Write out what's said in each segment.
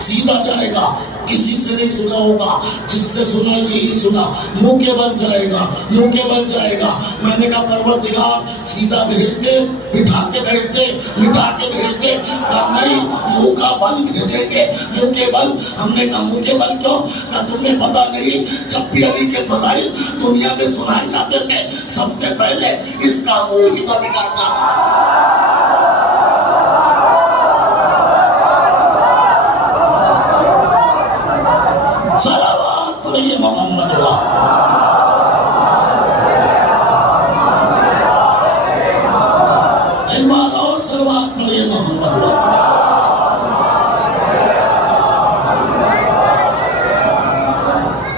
سیدھا جائے گا، کسی سے نہیں سنا ہوگا، جس سے سنا یہی سنا، منہ کے بن جائے گا، منہ کے بن جائے گا۔ میں نے کہا پروردگار سیدھا بھیج دے، بٹھا کے بھیج دے، لٹا کے بھیج دے۔ کہا نہیں، منہ کا بل بھیجیں گے، منہ کے بل۔ ہم نے کہا منہ کے بل کیوں؟ کہا تمہیں پتا نہیں، جب بھی علی کے فضائل دنیا میں سنائے جاتے تھے، سب سے پہلے اس کا منہ ہی تو بگڑتا تھا۔ صلوات پڑھیے محمد اللہ۔ ایک بار اور صلوات پڑھیے محمد اللہ۔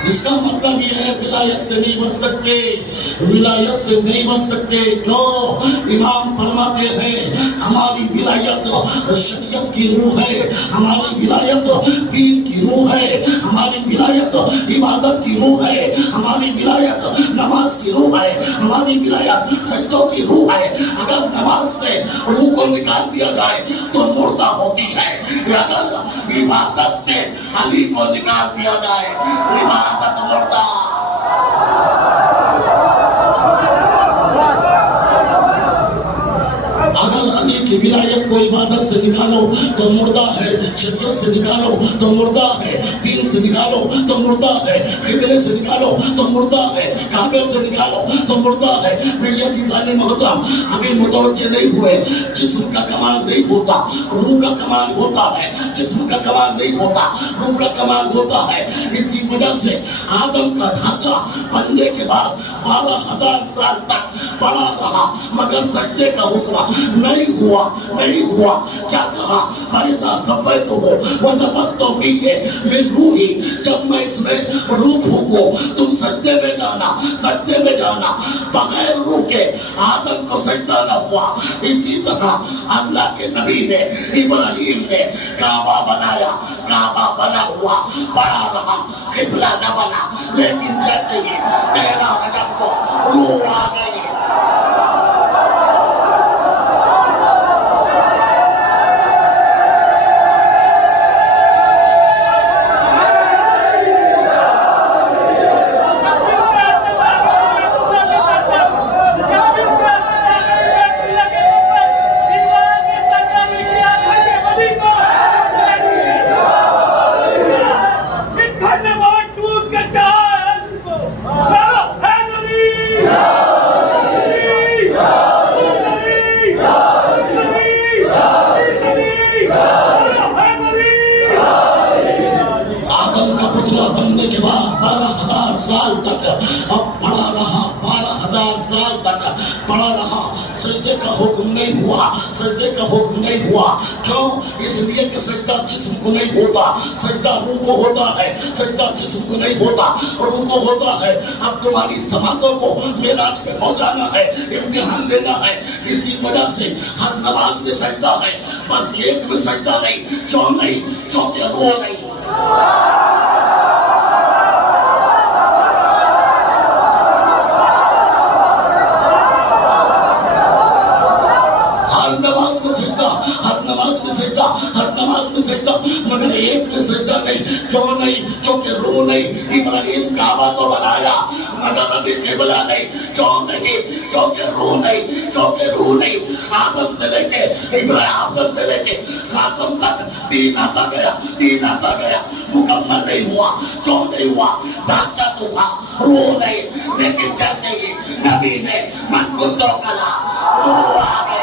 اس کا مطلب یہ ہے ولایت سے نہیں بچ سکتے، ولایت سے نہیں بچ سکتے۔ کیوں؟ امام فرماتے ہیں ہماری ولایت شریعت کی روح ہے، ہماری ولایت دین کی روح ہے، ہماری ولایت عبادت کی روح ہے، ہماری ولایت نماز کی روح ہے، ہماری ولایت سجدوں کی روح ہے۔ اگر نماز سے روح کو نکال دیا جائے تو مردہ ہوتی ہے، اگر عبادت سے علی کو نکال دیا جائے عبادت مردہ۔ اگر علی کی ولایت کو عبادت سے نکالو تو مردہ ہے، شریعت سے نکالو تو مردہ ہے، دین سے نکالو تو مردہ ہے، قبلے سے نکالو تو مردہ ہے، کعبے سے نکالو تو مردہ ہے۔ میری عزیزان محترم، ابھی متوجہ نہیں ہوئے، جسم کا کمال نہیں ہوتا، روح کا کمال ہوتا ہے۔ جسم کا کمال نہیں ہوتا، روح کا کمال ہوتا ہے۔ اسی وجہ سے آدم کا ڈھانچہ بننے کے بعد 12,000 سال تک پڑا رہا، مگر سجدے کا حکم نہیں ہوا، نہیں ہوا۔ کیا کہا؟ فَإِذَا صَفَّيْتُهُ وَنَفَخْتُ فِيهِ مِن رُوحِي، جب میں اس میں روح پھونکوں تم سجدے میں جانا، سجدے میں جانا۔ بغیر روح کے آدم کو سجدہ نہ ہوا۔ اسی طرح اللہ کے نبی نے، ابراہیم نے کعبہ بنایا، کعبہ بنا ہوا پڑا رہا، قبلہ نہ بنا، لیکن جیسے ہی 13 رجب کو روح آ گئی، سجدے کا حکم نہیں ہوا، سجدے کا حکم نہیں ہوا۔ کیوں؟ اس لیے کہ سجدہ جسم کو نہیں ہوتا، سجدہ روح کو ہوتا ہے، سجدہ جسم کو نہیں ہوتا، روح کو ہوتا ہے۔ اب تمہاری سماعتوں کو معراج میں پہنچانا ہے، امتحان دینا ہے۔ اسی وجہ سے ہر نماز میں سجدہ ہے، بس ایک میں سجدہ نہیں۔ کیوں نہیں؟ کیونکہ روح نہیں۔ مگر ایک میں سجدہ نہیں۔ کیوں نہیں؟ کیونکہ روح نہیں۔ ابراہیم کعبہ تو بنایا مگر ابھی قبلہ نہیں۔ کیوں نہیں؟ کیونکہ روح نہیں، کیونکہ روح نہیں۔ آدم سے لے کے آدم سے لے کے خاتم تک دین آتا گیا، دین آتا گیا، مکمل نہیں ہوا۔ کیوں نہیں ہوا؟ ڈھانچہ تو تھا، روح نہیں۔ لیکن جیسے ہی نبی نے من کو تو کلا، روح آ گئی۔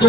2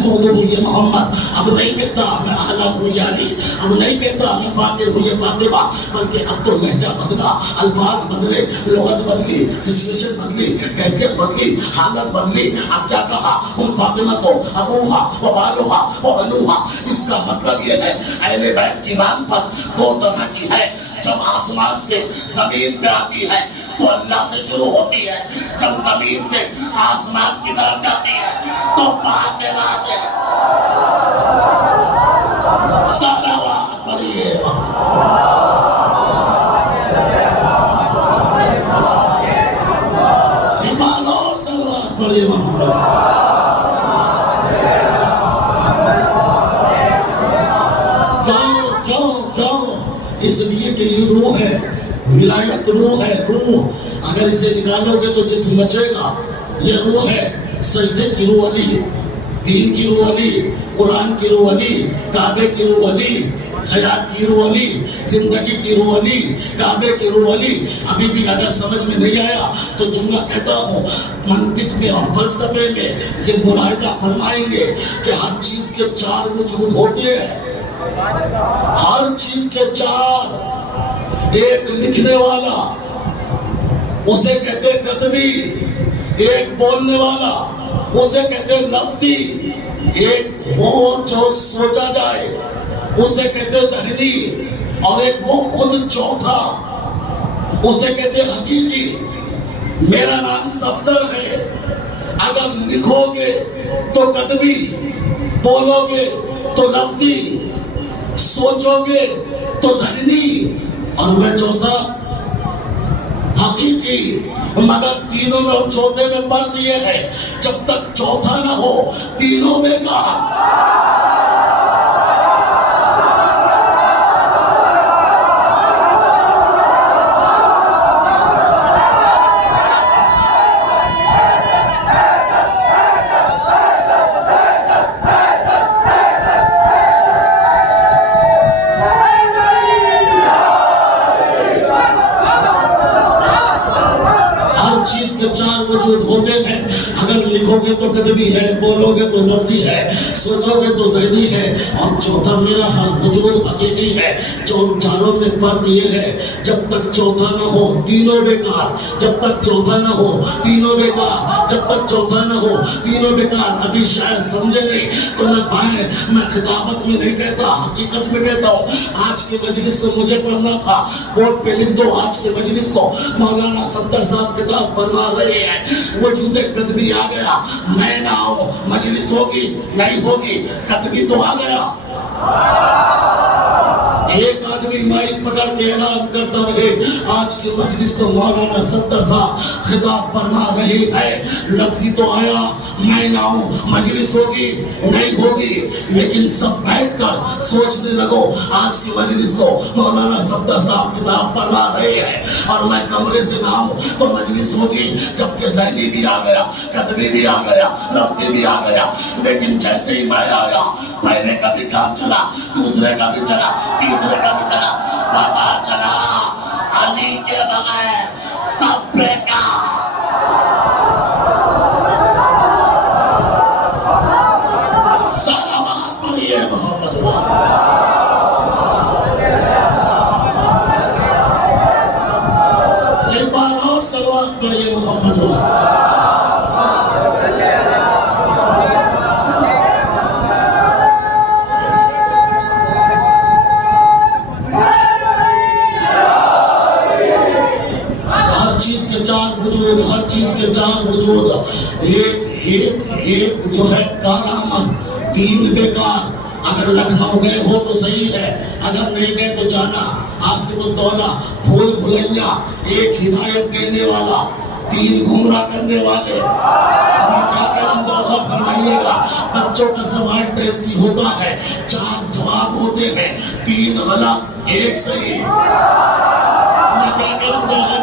محمود ہوں یہ محمد، اب نہیں کہتا میں اعلیٰ ہوں یا علی، اب نہیں کہتا میں فاتح ہوں یہ فاطمہ، بلکہ اب تو لہجہ بدلا، الفاظ بدلے، لغت بدلی، سچویشن بدلی، کیفیت بدلی، حالت بدلی۔ اب کیا کہا؟ ہم فاطمہ تو ابوہا و بالوہا و بنوہا۔ اس کا مطلب یہ ہے اہل بیت کی معرفت دو طرح کی ہے، جب آسمان سے زمین پہ آتی ہے تو اللہ سے شروع ہوتی ہے، جب زمین سے آسمان کی طرف جاتی ہے تو فاطمہ سے۔ صلوات پڑھیے۔ ایمان اور صلوات پڑھیے محمد۔ کیوں؟ اس لیے کہ یہ روح ہے، ولایت روح ہے، روح اگر اسے نکالو گے تو جسم بچے گا۔ یہ روح ہے، سجدے کی روح علی، دین کی روح علی، قرآن کی روح علی، کعبے کی روح علی، حیات کی روح علی، زندگی کی روح علی، کعبے کی روح علی۔ ابھی بھی اگر سمجھ میں نہیں آیا تو جملہ کہتا ہوں، منطق میں اور فلسفے میں یہ ملاحظہ فرمائیں گے کہ ہر چیز کے چار وجود ہوتے ہیں، ہر چیز کے چار۔ ایک لکھنے والا اسے کہتے کتبی، ایک بولنے والا اسے کہتے لفظی، ایک وہ جو سوچا جائے اسے کہتے ذہنی، اور ایک وہ خود چوتھا اسے کہتے حقیقی۔ میرا نام صفدر ہے، اگر لکھو گے تو کتبی، بولو گے تو لفظی، سوچو گے تو ذہنی، اور میں چوتھا حقیقی۔ مگر تینوں میں اور چوتھے میں فرق یہ ہے، جب تک چوتھا نہ ہو تینوں میں کہا۔ چار وجود ہوتے ہیں، اگر لکھو گے تو کتبی ہے، بولو گے تو لفظی ہے، سوچو گے تو ذہنی ہے، اور چوتھا میرا وجود حقیقی ہے۔ چاروں میں فرق یہ ہے، جب تک چوتھا نہ ہو تینوں بیکار، جب تک چوتھا نہ ہو تینوں بیکار، جب تک چوتھا نہ ہو تینوں بیکار۔ ابھی شاید سمجھے نہیں تو میں خطابت میں نہیں کہتا، حقیقت میں کہتا ہوں۔ آج کے مجلس کو مجھے پڑھنا تھا، بورڈ پہ لکھ دو آج کے مجلس کو۔ مولانا صفدر صاحب کتاب فرما رہے ہیں، وجود کتبی آ گیا، میں نہ آؤں مجلس ہوگی نہیں ہوگی، کتبی تو آ گیا۔ ایک آدمی مائک پکڑ کے اعلان کرتا رہے، آج کی مجلس کو مولانا صفدر صاحب خطاب فرما رہے ہیں، لفظی تو آیا، میں نہ آؤں مجلس ہوگی نہیں ہوگی، لیکن سب بیٹھ کر سوچنے لگو، آج کی مجلس کو مولانا صفدر صاحب خطاب فرما رہے ہیں، اور میں کمرے سے نہ آؤں تو مجلس ہوگی، جبکہ ذہنی بھی آ گیا، کتبی بھی آ گیا، لفظی بھی آ گیا۔ لیکن جیسے ہی میں آیا، پہلے کا بھی کام چلا، دوسرے کا بھی چلا، تیسرے کا بھی چلا، پتا چلا علی کے بغیر سب بیکار۔ صلوات پڑھیے محمد۔ ایک بار اور صلوات پڑھیے محمد۔ ہر چیز کے چار وجود، ایک جو ہے کارآمد، تین بیکار۔ اگر لکھنؤ گئے ہو تو صحیح ہے، اگر نہیں گئے تو جانا۔ آصف الدولہ، بھول بھلیا، ایک ہدایت دینے والا، تین گمراہ کرنے والے۔ فرمائیے گا، بچوں کا سوال ٹیسٹ کی ہوتا ہے، 4 جواب ہوتے ہیں، 3 غلط 1 صحیح۔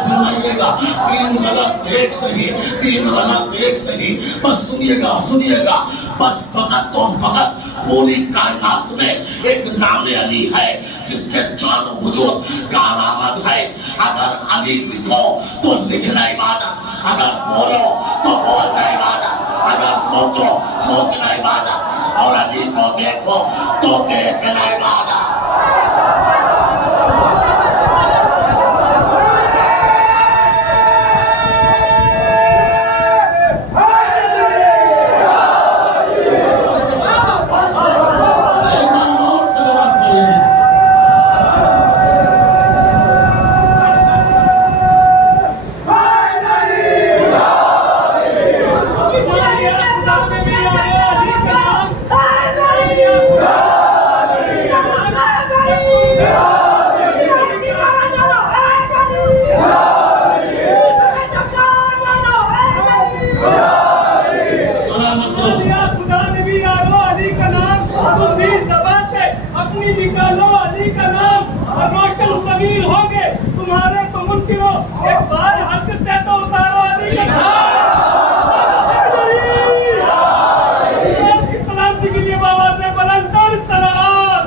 فرمائیے گا، 3 غلط 1 صحیح، 3 غلط 1 صحیح۔ بس سنیے گا، بس فقط اور فقط پوری کائنات میں ایک نام علی ہے جس کے چاروں وجود کارآمد ہے۔ اگر علی لکھو تو لکھنا عبادت، اگر بولو تو بولنا عبادت، اگر سوچو سوچنا عبادت، اور علی کو دیکھو تو دیکھ نہیں مانا. تمہارے تو منکرو ایک بار حق سے تو اتارو علی کا نام. سلامتی کے لیے بابا سے بلند تر سلام.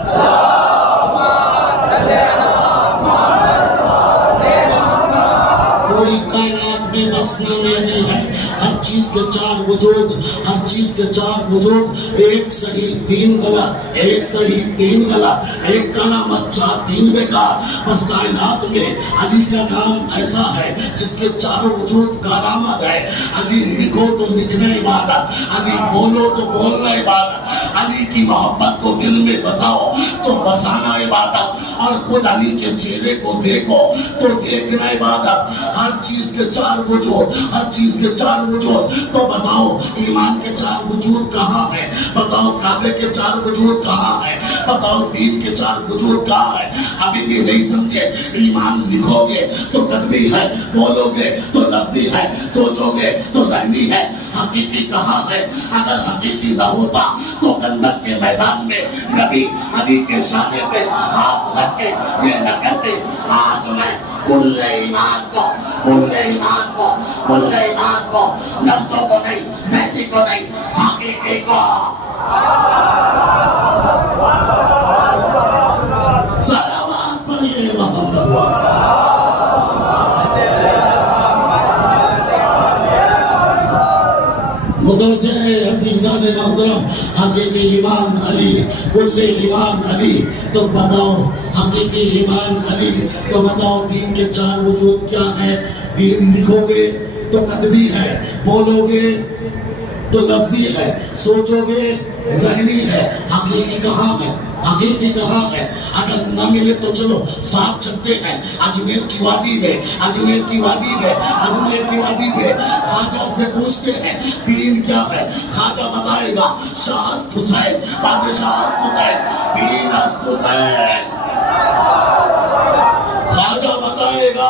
پوری کائنات میں بس نام علی ہے. ہر چیز کے چار وجود، ہر چیز کے چار وجود، ایک صحیح تین غلط، ایک صحیح تین غلط، ایک کا نام اچھا تین بیکار. بس کائنات میں علی کا نام ایسا ہے جس کے چاروں وجود کارآمد ہے. علی لکھو تو لکھنا عبادت، علی بولو تو بولنا عبادت، علی کی محبت کو دل میں بساؤ تو بسانا عبادت، اور خود علی کے چہرے کو دیکھو تو دیکھنا عبادت. ہر چیز کے چار وجود، ہر چیز کے چار وجود. تو بتاؤ ایمان کے چار وجود کہاں ہے؟ بتاؤ کعبے کے چار وجود کہاں ہے؟ بتاؤ دین کے چار وجود کہاں ہے؟ ابھی بھی نہیں سمجھے. ایمان لکھو گے تو قلبی ہے، بولو گے تو لفظی ہے، سوچو گے تو ذہنی ہے. حقیقی کہاں ہے؟ اگر حقیقی نہ ہوتا تو گندک کے میدان میں کبھی علی کے شانے پہ ہاتھ رکھ کے یہ نہ کہتے آج میں کل ایمان کو، کل ایمان کو، کل ایمان کو، لفظوں کو نہیں، ذہنی کو نہیں، حقیقی کو. صلوات پڑھیے محمد وعلیہ. متوجہ عزیزان محترم، حقیقی ایمان علی، کل ایمان علی. تو بتاؤ حقیقی ایمان علی، تو بتاؤ دین کے چار وجود کیا ہے؟ دین لکھو گے تو قلبی ہے، بولو گے تو لفظی ہے، سوچو گے ذہنی ہے. حقیقی کہاں ہے؟ حقیقی کہاں ہے؟ اگر نہ ملے تو چلو ساتھ چلتے ہیں اجمیر کی وادی میں، اجمیر کی وادی میں، اجمیر کی وادی میں. خواجہ سے پوچھتے ہیں دین کیا ہے؟ خواجہ بتائے گا شاہ است حسین، بادشاہ است حسین، دین است حسین. خواجہ بتائے گا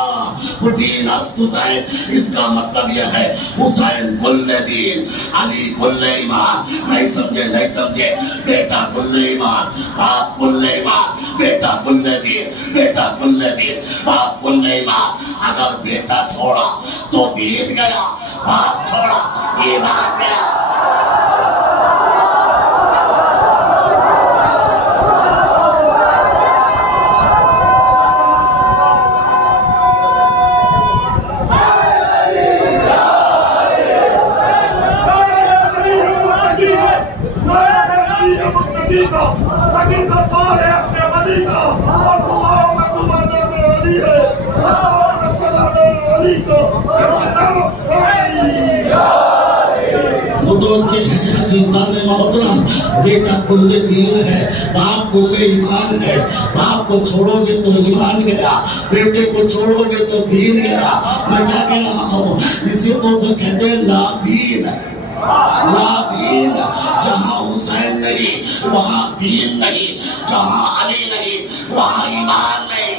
دین است حسین. اس کا مطلب یہ ہے حسین کل دین، علی کل ایمان. نہیں سمجھے، نہیں سمجھے. بیٹا کل ایمان، باپ کل ایمان، بیٹا کل دین، بیٹا کل دین، باپ کل ایمان. اگر بیٹا چھوڑا تو دین گیا، باپ چھوڑا ایمان گیا. سگی کا پار ہے اپنے ولی کا، اور دعاؤں میں تمہارا علی ہے. سلام علی کو متوجہ ہیں عزیزان محترم. بیٹا کل دین ہے، باپ کل ایمان ہے. باپ کو چھوڑو گے تو ایمان گیا، بیٹے کو چھوڑو گے تو دین گیا. میں کیا کہہ رہا ہوں؟ اسی کو تو کہتے ہیں لا دین، لا دین. جہاں حسین نہیں وہاں دین نہیں، جہاں علی نہیں وہاں ایمان نہیں.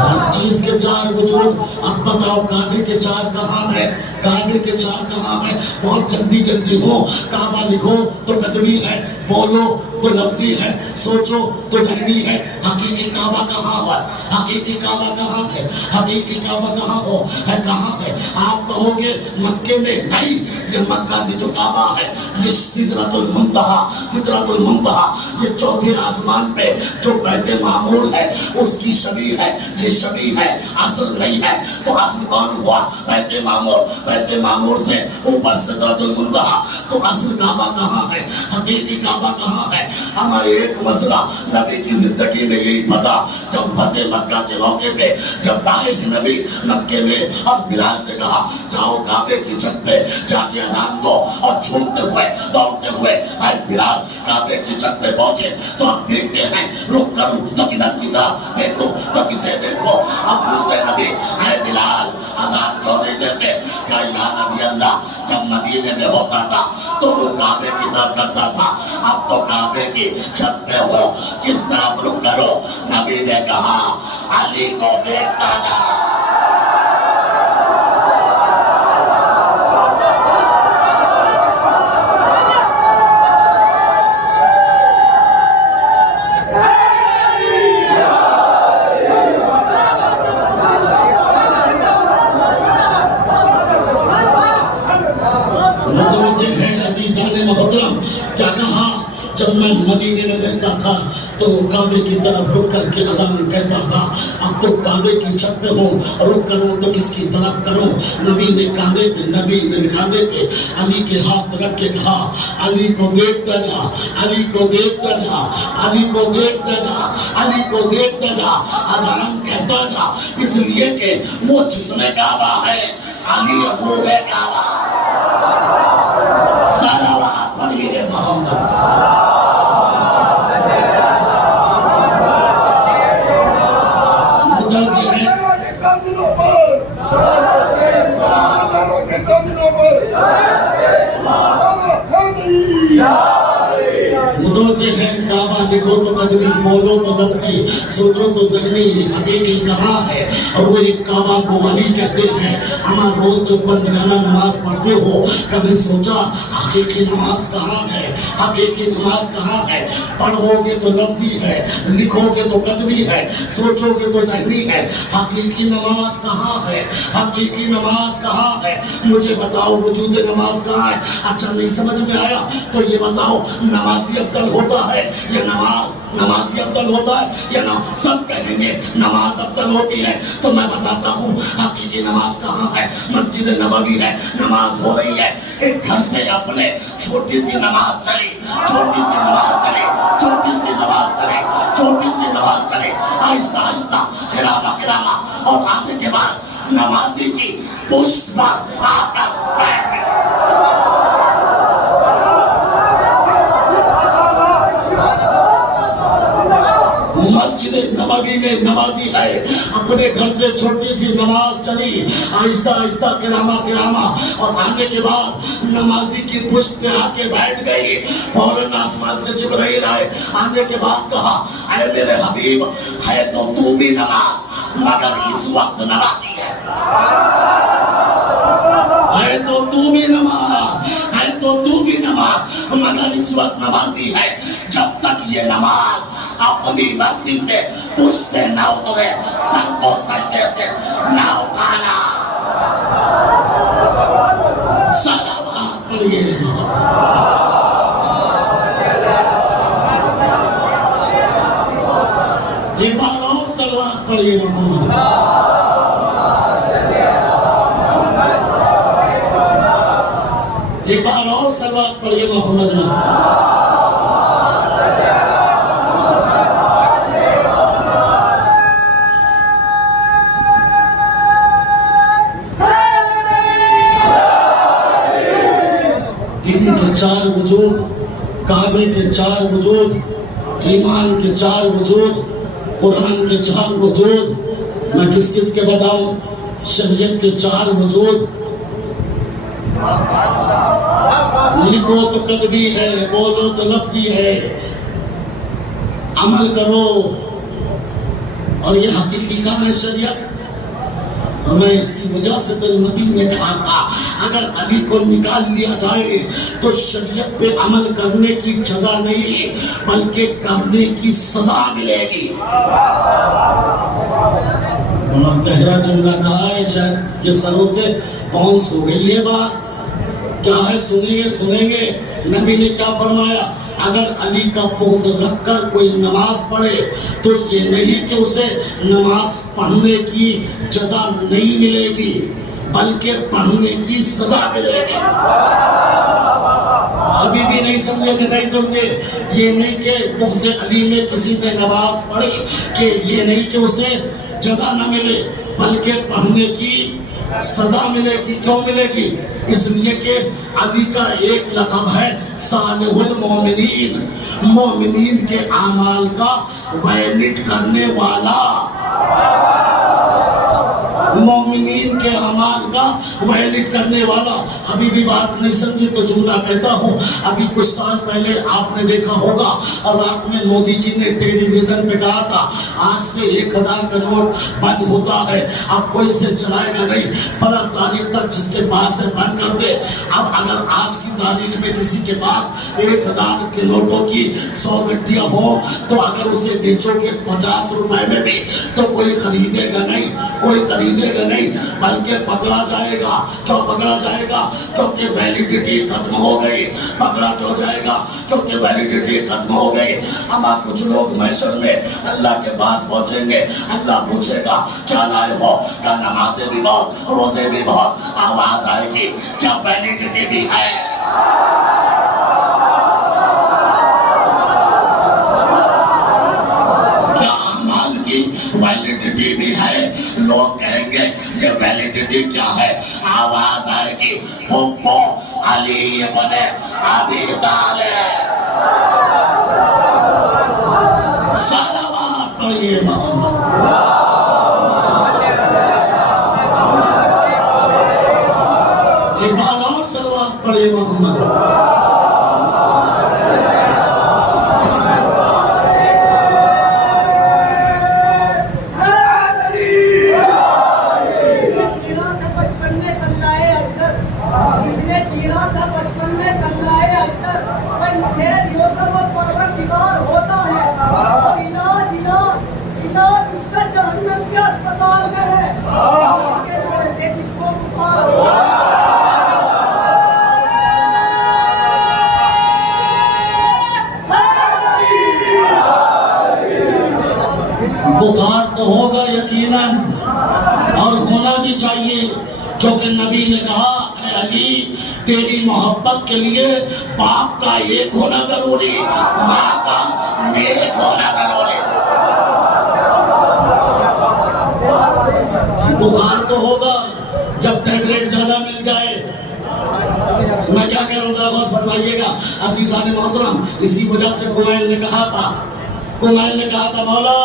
ہر چیز کے چار وجود. اب بتاؤ کعبے کے چار کہاں ہے؟ کعبے کے چار کہاں ہے؟ بہت جلدی جلدی ہو. کعبہ لکھو تو قلبی ہے، بولو تو لفظی ہے، سوچو تو ذہنی ہے. حقیقی کعبہ کہاں ہے؟ حقیقی کعبہ کہاں ہے؟ حقیقی کعبہ کہاں ہو ہے؟ کہاں ہے؟ آپ کہو گے مکے میں. نہیں، یہ مکہ میں جو کعبہ ہے یہ سدرۃ المنتہا، سدرۃ المنتہا یہ چوتھے آسمان پہ جو بیت معمور ہے اس کی شبیہ ہے. یہ شبیہ ہے، اصل نہیں ہے. تو اصل کون ہوا؟ بیت معمور. بیت معمور سے اوپر سدرۃ المنتہا، تو اصل کعبہ کہاں ہے، حقیقی کعبہ کہاں ہے؟ ہمیں ایک مسئلہ نبی کی زندگی میں یہی پتا، جب فتح مکہ کے موقع پہ جب باہر نبی مکے میں اور بلال سے کہا جاؤ کعبے کی چھت پہ جا کے اذان دو، اور جھومتے ہوئے دوڑتے ہوئے بھائی بلال کعبے کی چھت پہ پہنچے تو آپ دیکھتے ہیں رک کروں تو کدھر کی طرف دیکھو تو کسے دیکھو، اب پوچھتے نبی اے بلال اذان کیوں نہیں دیتے؟ کہ یا نبی اللہ جب مدینے میں ہوتا تھا تو وہ کعبے کی طرف کرتا تھا، اب تو کعبے کی چھت پہ ہو کس طرف رک کرو؟ نبی نے کہا علی کو دیکھتا تھا۔ کیا کہا؟ جب میں مدینے میں رہتا تھا تو کعبے کی طرف رک کر کے اذان کہتا تھا، اب تو کعبے کی چھت پہ ہوں، رک کروں تو کس کی طرف کروں؟ نبی نے کعبے پہ علی کے ہاتھ رکھ کے کہا علی کو دیکھتا جا، علی کو دیکھتا جا، علی کو دیکھتا جا، علی کو دیکھتا جا، اذان کہتا جا، اس لیے کہ وہ جس میں کعبہ ہے علی وہ ہے کعبہ۔ صلوات پڑھیے محمد۔ متوجہ ہے کعبہ لکھو تو قدمی، بولو تو لفظی، سوچو تو ذہنی، حقیقی کہاں ہے؟ اور وہ ایک کعبہ کو علی کہتے ہیں۔ ہمارا روز جو بندگانہ نماز پڑھتے ہو کبھی سوچا حقیقی نماز کہاں ہے؟ حقیقی نماز کہاں ہے؟ پڑھو گے تو لفظی ہے، لکھو گے تو قدمی ہے، سوچو گے تو ذہنی ہے۔ حقیقی نماز کہاں ہے؟ حقیقی نماز کہاں ہے؟ مجھے بتاؤ وجود نماز کہاں ہے؟ اچھا نہیں سمجھ میں آیا تو یہ بتاؤ نمازی افضل ہوتا ہے یا نمازی افضل ہوتا ہے یا سب کہیں گے نماز افضل ہوتی ہے۔ تو میں بتاتا ہوں حقیقی نماز کہاں ہے۔ مسجد نبوی ہے، نماز ہو رہی ہے، ایک گھر سے اپنے چھوٹی سی نماز چلی، چھوٹی سی نماز چلی، چھوٹی سی نماز چلی، چھوٹی سی نماز چلی، آہستہ آہستہ خرامہ اور آنے کے بعد نمازی کی پشت پر آ کر بیٹھ گئے۔ مسجد نبوی میں نمازی ہے، اپنے گھر سے چھوٹی سی نماز چلی، آہستہ آہستہ کرامہ اور آنے کے بعد نمازی کی پشت پہ آ کے بیٹھ گئی۔ فوراً آسمان سے جبرائیل آئے، آنے کے بعد کہا اے میرے حبیب ہے تو بھی نماز مگر اس وقت نمازی ہے، ہے تو بھی نماز، ہے تو بھی نماز مگر اس وقت نمازی ہے۔ جب تک یہ نماز اپنی مرضی سے پشت سے نہ اترے، سر کو سجدے سے نہ اٹھانا۔ صلوات پڑھیے۔ ایک بار اور صلوات پڑھیے محمد۔ ایک بار اور صلوات پڑھیے محمد میں۔ چار وجود، کعبے کے چار وجود، ایمان کے چار وجود، قرآن کے چار وجود، میں کس کس کے بتاؤں؟ شریعت کے چار وجود۔ لکھو تو قدمی ہے، بولو تو لفظی ہے، عمل کرو، اور یہ حقیقی کہاں ہے شریعت؟ ہمیں اس کی وجہ سے تو نبی نے کہا تھا اگر علی کو نکال لیا جائے تو شریعت پہ عمل کرنے کی جزا نہیں بلکہ کرنے کی سزا ملے گی۔ بڑا گہرا جملہ کہا ہے، شاید یہ سروں سے باؤنس ہو گئی ہے بات۔ کیا ہے؟ سنیں گے نبی نے کیا فرمایا؟ اگر علی کا پوز رکھ کر کوئی نماز پڑھے تو یہ نہیں کہ اسے نماز پڑھنے کی جزا نہیں ملے گی بلکہ پڑھنے کی سزا ملے گی۔ ابھی بھی نہیں سمجھے کہ نہیں سمجھے؟ یہ نہیں کہ بغض علی میں کسی نے نماز پڑھی کہ یہ نہیں کہ اسے جزا نہ ملے، بلکہ پڑھنے کی سزا ملے گی۔ کیوں ملے گی؟ اس لیے کہ علی کا ایک لقب ہے صالح المومنین، مومنین کے اعمال کا ویلڈ کرنے والا، مومنین کے اعمال کا ویلڈ کرنے والا۔ ابھی بھی بات نہیں سمجھی تو جملہ کہتا ہوں۔ ابھی کچھ سال پہلے آپ نے دیکھا ہوگا رات میں مودی جی نے ٹیلی ویژن پہ کہا تھا آج سے 1000 کا نوٹ بند ہوتا ہے، اب کوئی اسے چلائے گا نہیں، فلاں تاریخ تک جس کے پاس ہے بند کر دے۔ اب اگر آج کی تاریخ میں کسی کے پاس 1000 کے نوٹوں کی 100 گٹیاں ہوں تو اگر اسے بیچو گے 50 روپے میں بھی تو کوئی خریدے گا نہیں، کوئی خریدے گا نہیں، بلکہ پکڑا جائے گا۔ کیوں پکڑا جائے گا؟ کیونکہ ویلیڈیٹی ختم ہو گئی۔ پکڑا کیوں جائے گا؟ کیونکہ ویلیڈیٹی ختم ہو گئی۔ اما کچھ لوگ محشر میں اللہ کے پاس پہنچیں گے، اللہ پوچھے گا کیا لائے ہو؟ کیا نمازیں بھی بہت، روزے بھی بہت؟ آواز آئے گی کیا ویلیڈیٹی بھی ہے؟ ویلیڈیٹی بھی ہے؟ لوگ کہیں گے یہ ویلیڈیٹی کیا ہے؟ آواز آئے گی حب علی ابن ابی طالب۔ صلوات پڑھیے محمد۔ ایک بار اور صلوات پڑھیے محمد۔ بخار تو ہوگا یقیناً اور ہونا بھی چاہیے، کیونکہ نبی نے کہا اے علی تیری محبت کے لیے باپ کا ایک ہونا ضروری، ماں کا نیک ہونا ضروری۔ بخار تو ہوگا جب ٹیبلیٹ زیادہ مل جائے۔ میں کیا کہہ رہا ہوں ذرا غور فرمائیے گا عزیزان محترم۔ اسی وجہ سے کمیل نے کہا تھا مولا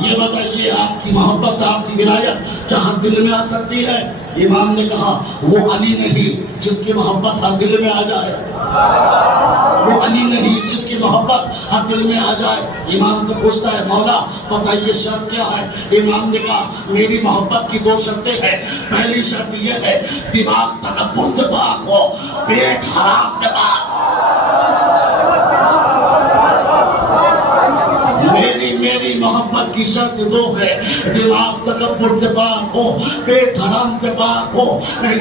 یہ بتائیے آپ کی محبت، آپ کی ولایت کیا ہر دل میں آ سکتی ہے؟ امام نے کہا وہ علی نہیں جس کی محبت ہر دل میں آ جائے، وہ علی نہیں جس کی محبت ہر دل میں آ جائے۔ امام سے پوچھتا ہے مولا بتائیے شرط کیا ہے؟ امام نے کہا میری محبت کی 2 شرطیں ہیں۔ پہلی شرط یہ ہے دماغ تکبر سے پاک ہو، پیٹ حرام سے پاک۔ میری محبت کی شرط 2 ہے، دماغ تکبر سے پاک ہو، پیٹ حرام سے پاک ہو۔ نہیں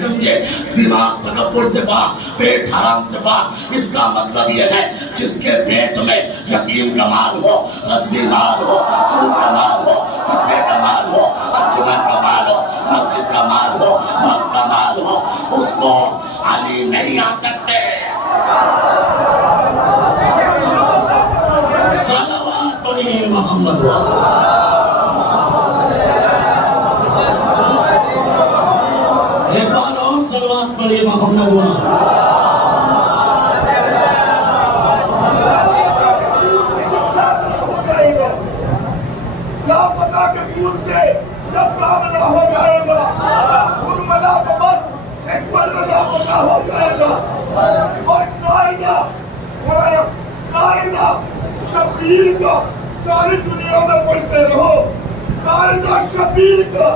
سمجھے؟ دماغ تکبر سے پاک، پیٹ حرام سے پاک۔ اس کا مطلب یہ ہے جس کے پیٹ میں یتیم کا مال ہو، غصبی مال ہو، سود کا مال ہو، صدقے کا مال ہو، انجمن کا مال ہو، مسجد کا مال ہو، وقت کا مال ہو، اس کو علی نہیں آ سکتے۔ صلوات پڑھیے محمد۔ ایک بار اور صلوات پڑھیے محمد۔ کیا پتا کہ پور سے جب سامنا ہو جائے گا ملا تو بس ایک پل ملا پتا ہو جائے گا اور قائدہ شبیر کا ساری دنیا میں پڑھتے رہو، قائدہ شبیر کا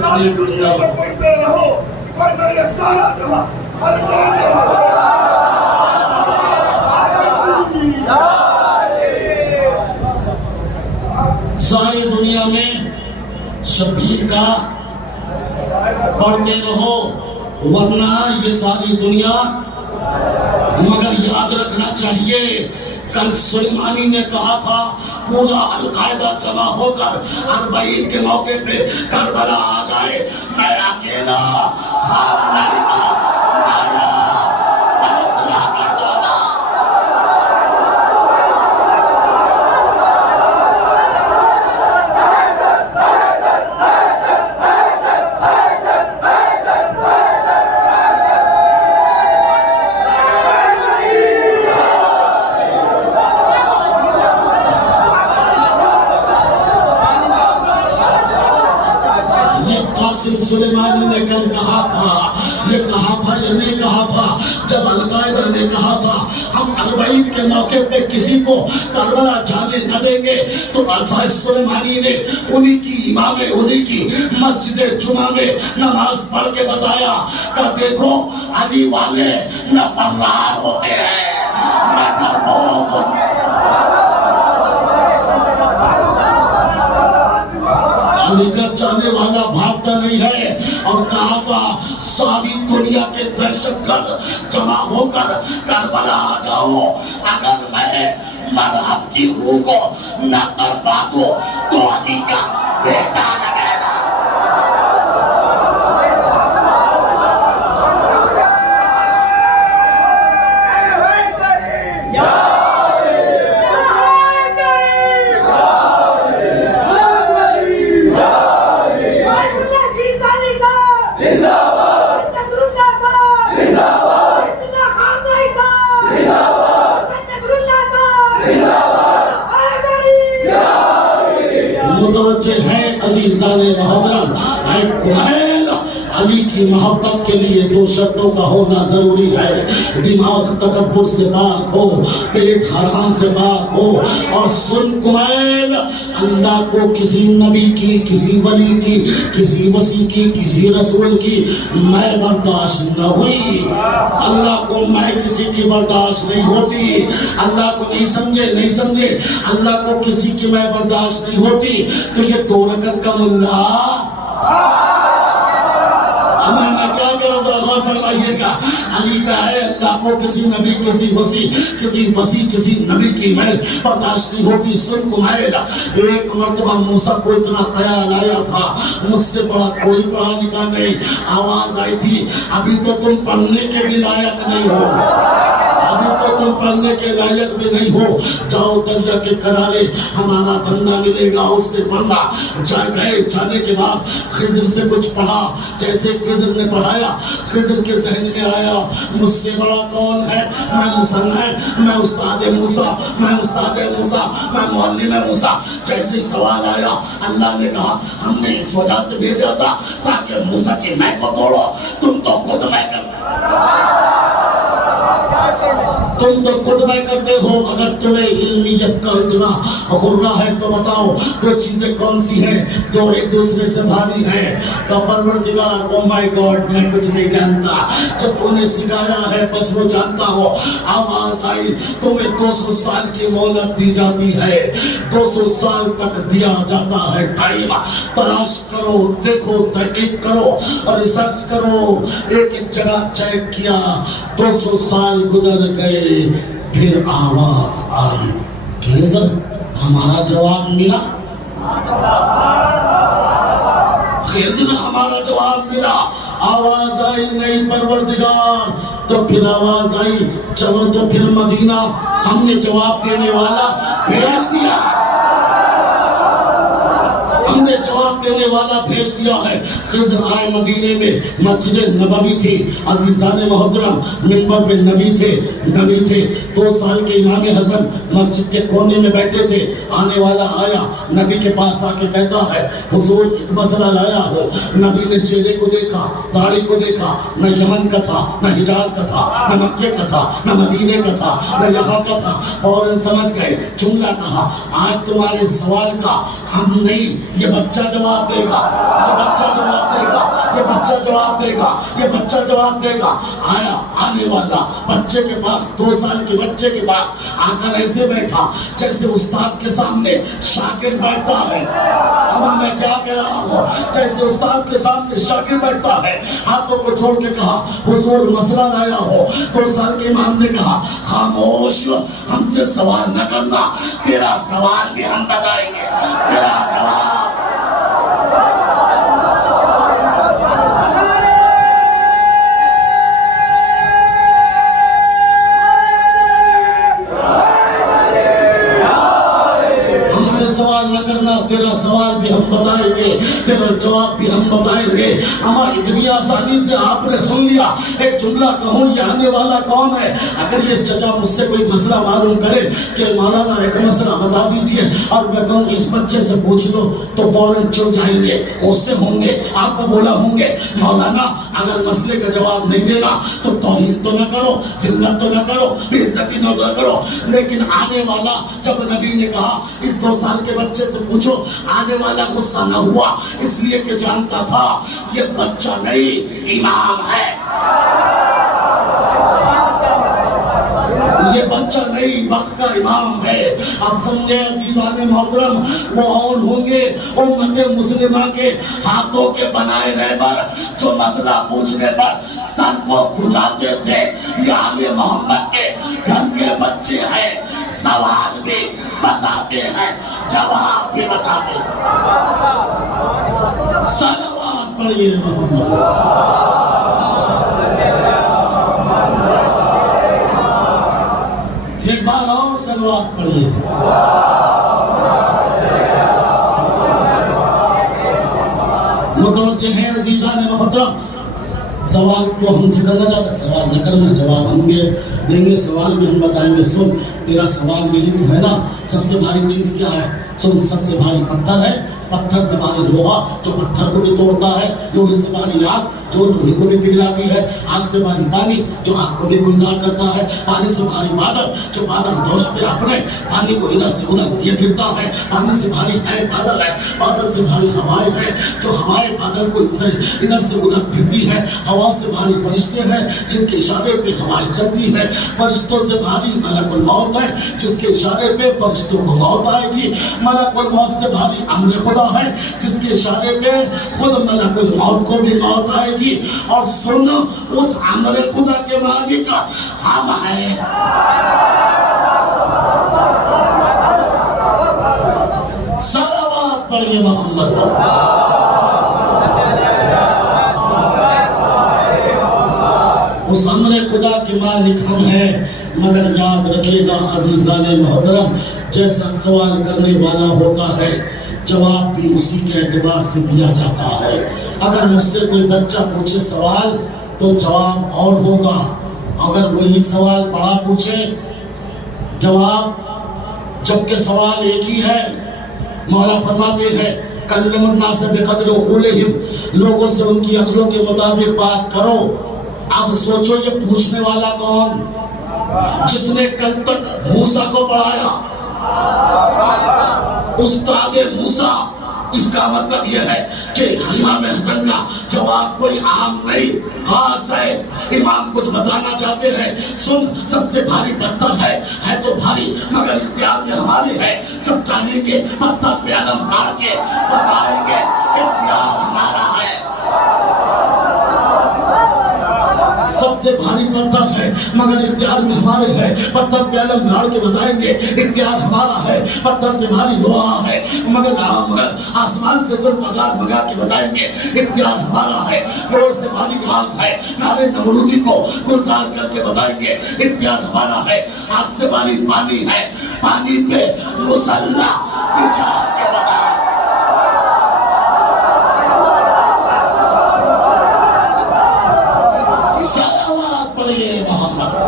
ساری دنیا میں پڑھتے رہو، ورنہ یہ سارا جہاں ہر ساری دنیا میں شبیر کا پڑھتے رہو، ورنہ یہ ساری دنیا۔ مگر یاد رکھنا چاہیے کل سلیمانی نے کہا تھا پورا القاعدہ جمع ہو کر 40 کے موقع پہ کربلا آ جائے، میں اکیلا دینا خواب نہیں تھا آیا فیصلہ کر دوں گا سلیمانی نے کل کہا تھا یہ نہیں کہا تھا جب القاعدہ نے کہا تھا ہم 40 کے موقع پہ کسی کو کربلا جانے نہ دیں گے تو الفاظ سلیمانی نے انہی کی امام انہی کی مسجد جمعہ میں نماز پڑھ کے بتایا کہ دیکھو علی والے نہ فرار ہوتے ہیں نہ کربوک علی کا چاہنے والا بھاگتا نہیں ہے اور کہا تھا ساری دنیا کے دہشت گرد جمع ہو کر کربلا آ جاؤ اگر میں مرحب کی روح کو نہ کر پاؤں تو علی کا بیٹا نہ کہنا متوجہ ہے عزیزان محترم اے کمائل علی کی محبت کے لیے 2 شرطوں کا ہونا ضروری ہے دماغ تکبر سے پاک ہو پیٹ حرام سے پاک ہو اور سن کمائل اللہ کو کسی نبی کی کسی ولی کی کسی وسیع کی کسی رسول کی میں برداشت نہ ہوئی اللہ کو میں کسی کی برداشت نہیں ہوتی اللہ کو نہیں سمجھے اللہ کو کسی کی میں برداشت نہیں ہوتی تو یہ 2 رکعت کا ملا میں کیا کروں ذرا غور فرمائیے گا علی کا ہے اللہ کو کسی نبی کسی وسیع کسی نبی کی میں برداشت نہیں ہوتی سن کمائل ایک مرتبہ موسیٰ کو اتنا خیال آیا تھا مجھ سے بڑا کوئی پڑھا لکھا نہیں آواز آئی تھی ابھی تو تم پڑھنے کے بھی لائق نہیں ہو ابھی تو تم پڑھنے کے لائق بھی نہیں ہو جاؤ دریا کے کنارے ہمارا بندہ ملے گا اس سے پڑھنا جانے کے بعد خضر سے کچھ پڑھا جیسے خضر نے پڑھایا خضر کے ذہن میں آیا مجھ سے بڑا کون ہے میں مصنع میں استاد موسیٰ میں معلم موسیٰ جیسے سوال آیا اللہ نے کہا ہم نے اس وجہ سے بھیجا تھا تاکہ موسیٰ کی میں کو توڑو تم تو خود میں کرتے ہو اگر تمہیں علمیت کا اتنا غرہ ہے تو بتاؤ 2 چیزیں کون سی ہیں جو ایک دوسرے سے بھاری ہیں کہ پروردگار او مائی گاڈ میں کچھ نہیں جانتا جب انہیں سکھایا ہے بس وہ جانتا ہو آواز آئی تمہیں 200 سال کی مہلت دی جاتی ہے 200 سال تک دیا جاتا ہے ٹائم تلاش کرو دیکھو تحقیق کرو اور ریسرچ کرو ایک جگہ چیک کیا 200 سال گزر گئے پھر آواز آئی خضر ہمارا جواب ملا خضر ہمارا جواب ملا آواز آئی نہیں پروردگار تو پھر آواز آئی چلو تو پھر مدینہ ہم نے جواب دینے والا بھیج دیا ہے خضر آئے مدینے میں مسجد نبوی تھی عزیزان محترم منبر پہ نبی تھے 2 سال کے امام حسن مسجد کے کونے میں بیٹھے تھے آنے والا آیا نبی کے پاس آ کے کہتا ہے حضور ایک مسئلہ لایا ہو نبی نے چہرے کو دیکھا داڑھی کو دیکھا نہ یمن کا تھا نہ حجاز کا تھا نہ مکے کا تھا نہ مدینے کا تھا نہ یہاں کا تھا فوراً سمجھ گئے جملہ کہا آج تمہارے سوال کا ہم نہیں یہ بچہ جواب دے گا یہ بچہ جواب دے گا آیا آنے والا بچے کے پاس 2 سال کے بچے کے بعد آ کر ایسے بیٹھا جیسے استاد کے سامنے شاگرد بیٹھتا ہے اما میں کیا کہہ رہا ہوں جیسے استاد کے سامنے شاگرد بیٹھتا ہے ہاتھوں کو چھوڑ کے کہا حضور مسئلہ لایا ہو 2 سال کے امام نے کہا خاموش ہم سے سوال نہ کرنا تیرا سوال بھی ہم بتائیں گے تیرا جواب اما اتنی آسانی سے آپ نے سن لیا. ایک جملہ کہوں یہ آنے والا کون ہے؟ اگر یہ چچا مجھ سے کوئی مسئلہ معلوم کرے کہ مولانا ایک مسئلہ بتا دیجئے اور میں کہوں اس بچے سے پوچھ لو تو فوراً چڑ جائیں گے, غصے ہوں گے, آپ کو بولا ہوں گے مولانا اگر مسئلے کا جواب نہیں دینا تو توہین تو نہ کرو, ذلت تو نہ کرو, بے عزتی نہ کرو. لیکن آنے والا جب نبی نے کہا اس 2 سال کے بچے سے پوچھو, آنے والا غصہ نہ ہوا, اس لیے کہ جانتا تھا یہ بچہ نہیں امام ہے. یہ بچہ نہیں وقت کا امام ہے. آپ سمجھے عزیزان محترم, وہ اور ہوں گے امت مسلمہ کے ہاتھوں کے بنائے رہبر جو مسئلہ پوچھنے پر سر کو کھجاتے تھے. یہ آل محمد کے گھر کے بچے ہیں, سوال بھی بتاتے ہیں جواب بھی بتاتے ہیں. صلوات پڑھیے محمد. ایک بار اور صلوات پڑھیے. متوجہ ہیں عزیزان محترم, سوال کو ہم سے کرنا چاہتے, سوال نہ کرنا, جواب ہم دیں گے, سوال بھی ہم بتائیں گے. سن تیرا سوال یہی تو ہے نا, سب سے بھاری چیز کیا ہے؟ سن, سب سے بھاری پتھر ہے, پتھر سے بھاری لوہا جو پتھر کو بھی توڑتا ہے, لوہے سے بھاری آگ جو لوہے کو بھی پگھلاتی ہے, آگ سے بھاری پانی جو آگ کو بھی گلزار کرتا ہے, پانی سے بھاری بادل جو بادل دوش پہ اپنے پانی کو ادھر سے ادھر یہ پھرتا ہے, پانی سے بھاری ہے بادل ہے, بادل سے بھاری ہوائیں ہیں جو ہوائیں بادل کو ادھر سے ادھر پھرتی ہے, ہوا سے بھاری فرشتے ہیں جن کے اشارے پہ ہوائیں چلتی ہے, فرشتوں سے بھاری ملک الموت ہے جس کے اشارے پہ فرشتوں کو موت آئے گی, ملک الموت سے بھاری امر خدا ہے جس کے اشارے پہ خود ملک الموت کو بھی موت آئے گی. اور سن, اس امر خدا کے مالک ہم ہیں. صلوات پڑھیے محمد. اس امر خدا کے مالک ہم ہیں. مگر یاد رکھیے گا عزیزان محترم, جیسا سوال کرنے والا ہوتا ہے جواب بھی اسی کے اعتبار سے دیا جاتا ہے. اگر مجھ سے کوئی بچہ پوچھے سوال تو جواب اور ہوگا, اگر وہی سوال بڑا پوچھے جواب جبکہ سوال ایک ہی ہے. مولا فرماتے ہیں کلم الناس بقدر عقولہم, لوگوں سے ان کی عقلوں کے مطابق بات کرو. اب سوچو یہ پوچھنے والا کون؟ جس نے کل تک موسیٰ کو پڑھایا, استاد موسیٰ. اس کا مطلب یہ ہے کہ امام حسن کا جواب کوئی عام نہیں, خاص ہے. امام کچھ بتانا چاہتے ہیں. سن, سب سے بھاری پتھر ہے تو بھاری مگر اختیار میں ہمارے ہے. جب چاہیں گے پتھر پہ علم کاٹ کے بتائیں گے اختیار ہمارا ہے. سب سے بھاری پتھر ہے مگر اختیار میں ہمارے ہے. پتھر پہ علم گاڑ کے بتائیں گے اختیار ہمارا ہے. پتھر سے بھاری لوہا ہے مگر آسمان سے ظلم پگار بگا کے بتائیں گے اختیار ہمارا ہے. لوہے سے بھاری آگ ہے, نارے نمرودی کو گلزار کر کے بتائیں گے اختیار ہمارا ہے. آگ سے بھاری پانی ہے, پانی پہ مسلح بچھا کے بتائیں. صلوات پڑھیے محمد.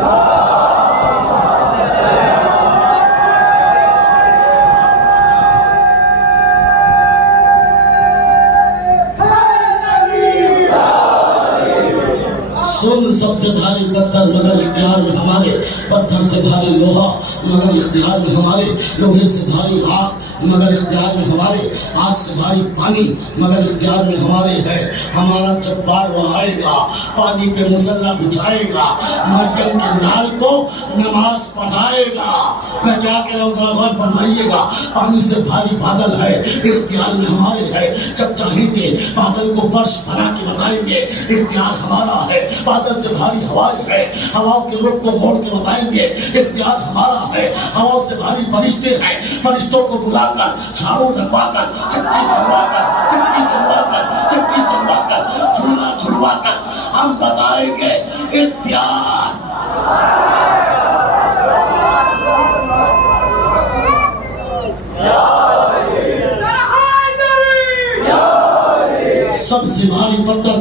سن, سب سے بھاری پتھر مگر اختیار میں ہمارے. پتھر سے بھاری لوہا مگر اختیار میں ہمارے. لوہے سے بھاری آگ مگر اختیار میں ہمارے. آگ سے بھاری پانی مگر اختیار میں ہمارے ہے. ہمارا جبار وہ آئے گا, پانی پہ مسلح بچھائے گا, مریم کے لال کو نماز پڑھائے گا. میں کیا کہہ رہا ہوں ذرا غور فرمائیے گا. پانی سے بھاری بادل ہے, اختیار میں ہمارے ہے. جب چاہیں گے بادل کو فرش بنا کے بتائیں گے اختیار ہمارا ہے. بادل سے بھاری ہوائیں ہے, ہواؤں کے رخ کو موڑ کے بتائیں گے اختیار ہمارا ہے. ہواؤں سے بھاری فرشتے ہیں, فرشتوں کو بلا کر, جھاڑو لگوا کر, چکی چلوا کر, چکی چلوا کر, چکی چلوا کر, جھولا جھلوا کر ہم بتائیں گے اختیار. سب سے بھاری پتھر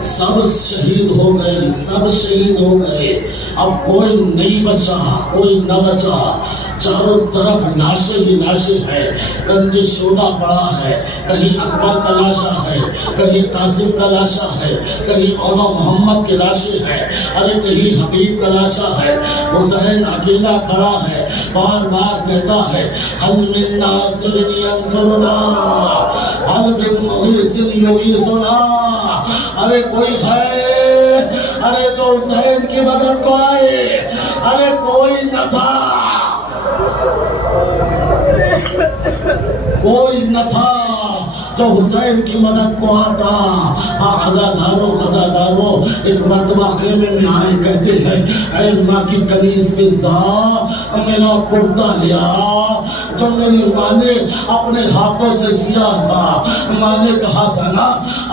سب شہید ہو گئے، سب شہید ہو گئے، اب کوئی نہیں بچا، کوئی نہ بچا، چاروں طرف لاشیں ہی لاشیں ہیں، گنج شودا پڑا ہے، کہیں اکبر کا لاشا ہے، کہیں قاسم کا لاشا ہے، کہیں اولا محمد کے لاشیں ہیں، ارے کہیں حبیب کا لاشا ہے، حسین اکیلا کھڑا ہے، بار بار کہتا ہے حل من ناصر ینصرنا، حل من مغیث یغیثنا، ارے کوئی ہے، ارے جو حسین کی مدد کو آئے، ارے کوئی نہ تھا، کوئی نہ تھا جو حسین کی مدد کو آتا۔ عزاداروں ایک مرتبہ خیمے میں آئے، کہتے ہیں اے ماں کی کنیز فضا، میرا کرتا لیا جو میری ماں نے اپنے ہاتھوں سے سیا تھا، ماں نے کہا تھا نا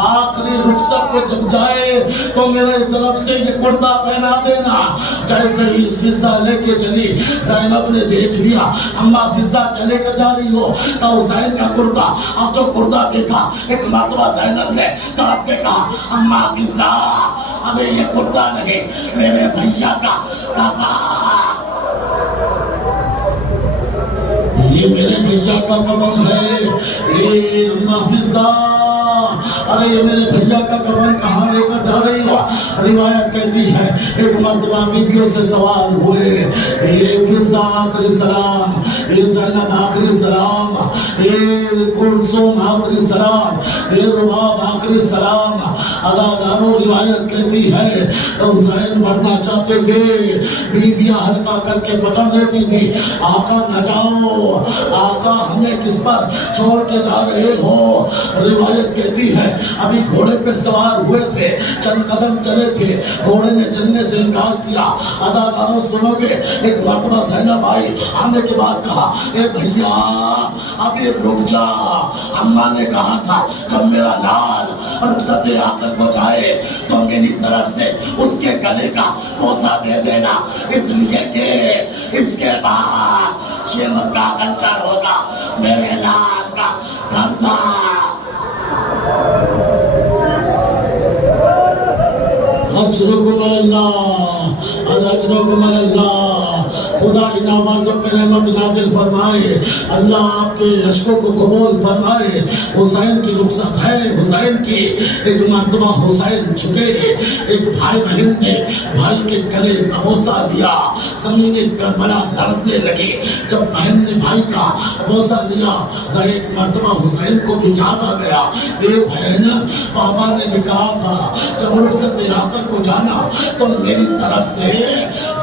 آخری رخصت کو جب جائے تو میرے طرف سے یہ کرتا پہنا دینا۔ جیسے ہی فضا لے کے چلی، زینب نے دیکھ لیا اماں فضا کیا لے کر جا رہی ہو، تو حسین کا کرتا، اب جو کرتا دیکھا ایک مرتبہ زینب نے تڑپ کے کہا اماں فضا ابھی یہ کرتا نہیں، میرے بھیا کا کپڑا، یہ میرے بھیا کا کفن ہے، اے اماں فضا ارے یہ میرے بھیا کا کفن کہاں لے کر جا رہی ہو؟ روایت کہتی ہے ایک مرتبہ بیبیوں سے سوال ہوئے، اے فضا آخری سلام، اے زینب آخری سلام، اے کلثوم آخری سلام، اے رباب آخری سلام۔ عزاداروں روایت کہتی ہے حسین بڑھنا چاہتے تھے، بیبیاں ہلکا کر کے پکڑ دیتی تھی، آقا نہ جاؤ، آقا ہمیں کس پر چھوڑ کے جا رہے ہو؟ روایت کہتی ہے ابھی گھوڑے پہ سوار ہوئے تھے، چند قدم چلے تھے، گھوڑے نے چلنے سے انکار کیا۔ عزاداروں سنو گے، ایک مرتبہ زینب آئی، آنے کے بعد کہا اے بھیا ابھی رک جا، اماں نے کہا تھا جب میرا لال رخصت آخر کو جائے تو میری طرف سے اس کے گلے کا بوسہ دے دینا، اس لیے کہ اس کے بعد شیمر کا کنچر ہوگا میرے لال کا گردہ۔ اجرکم اللہ، اجرکم اللہ، خدا کی نمازوں پہ رحمت نازل فرمائے، اللہ آپ کے عشقوں کو قبول فرمائے۔ حسین کی رخصت ہے، حسین کی ایک مرتبہ حسین جھکے، ایک بھائی بہن نے بھائی کے گلے کا بوسہ دیا، زمین کربلا لرزنے لگی جب بہن نے بھائی کا بوسہ لیا۔ ایک مرتبہ حسین کو بھی یاد آ گیا، اے بہن بابا نے بھی کہا تھا جب رخصت آخر کو جانا تو میری طرف سے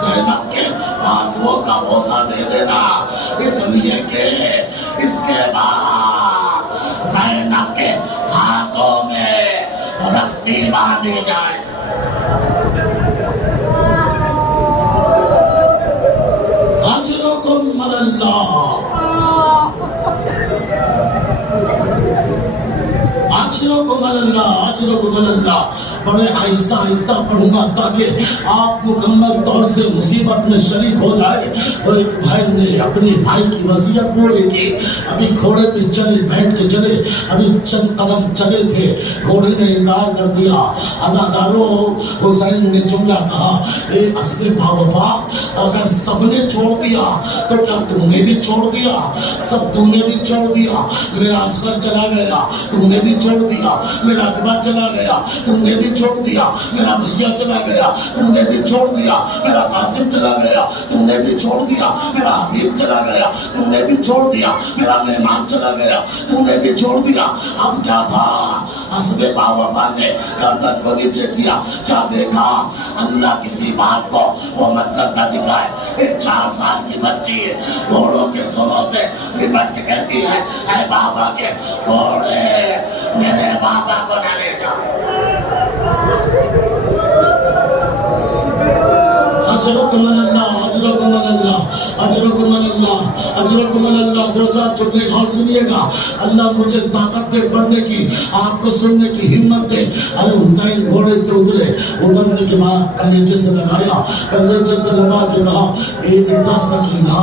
زینب کے بازوؤں کا بوسہ دے دینا، اس لیے کہ اس کے بعد زینب کے ہاتھوں میں رسی باندھی جائے۔ اجرکم اللہ، اجرکم اللہ، اجرکم اللہ۔ بڑے آہستہ آہستہ پڑھوں گا تاکہ آپ مکمل طور سے مصیبت میں شریک ہو جائے۔ اور ایک بھائی نے اپنی بھائی کی وصیت پوری کی، ابھی گھوڑے پہ چلے، بیٹھ کے چلے، ابھی چند قدم چلے تھے، گھوڑے نے انکار کر دیا۔ عزاداروں حسین نے جملہ کہا اے اصل باوفا، اگر سب نے چھوڑ دیا تو کیا تو نے بھی چھوڑ دیا؟ سب تو نے بھی چھوڑ دیا، میرا اصغر چلا گیا تو نے بھی چھوڑ دیا، میرا اکبر چلا گیا تو نے بھی چھوڑ دیا، میرا بھیا چلا گیا تم نے بھی چھوڑ دیا، میرا قاسم چلا گیا تم نے بھی چھوڑ دیا، میرا حبیب چلا گیا تم نے بھی چھوڑ دیا، میرا مہمان چلا گیا تم نے بھی چھوڑ دیا۔ اب کیا تھا؟ حسب باوفا نے گردن کو نیچے کیا، کیا دیکھا؟ اللہ کسی بات کو وہ منظر نہ دکھائے، ایک 4 سال کی بچی گھوڑوں کے سروں سے لپٹ کے کہتی ہے اے بابا کے گھوڑے میرے بابا کو نہ لے جا۔ اجرکم اللہ، اجرکم اللہ، اجرکم اللہ، اجرکم اللہ۔ 2-4 جملے اور سنیے گا، اللہ مجھے طاقت دے پڑھنے کی، آپ کو سننے کی ہمت دے۔ ارے حسین گھوڑے سے اترے، اترنے کے بعد کلیجے سے لگایا، کلیجے سے لگا کے کہا اے بیٹا سکینہ،